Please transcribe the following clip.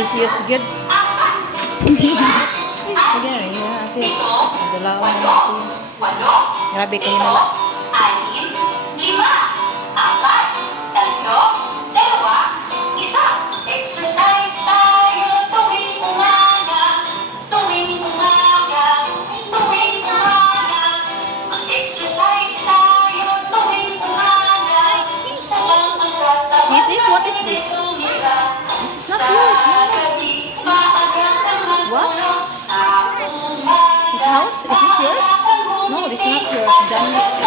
Celsius good. Sige, yun ate. Dalawan na siya. Grabe kayo nala. 6, 5, 4, 3, 2, 1. Exercise tayo tuwing umaga. Tuwing umaga. Tuwing umaga. Mag-exercise tayo tuwing umaga. This is, what is this? This is not yours, no? What? This house? Is this yours? No, this is not yours. John.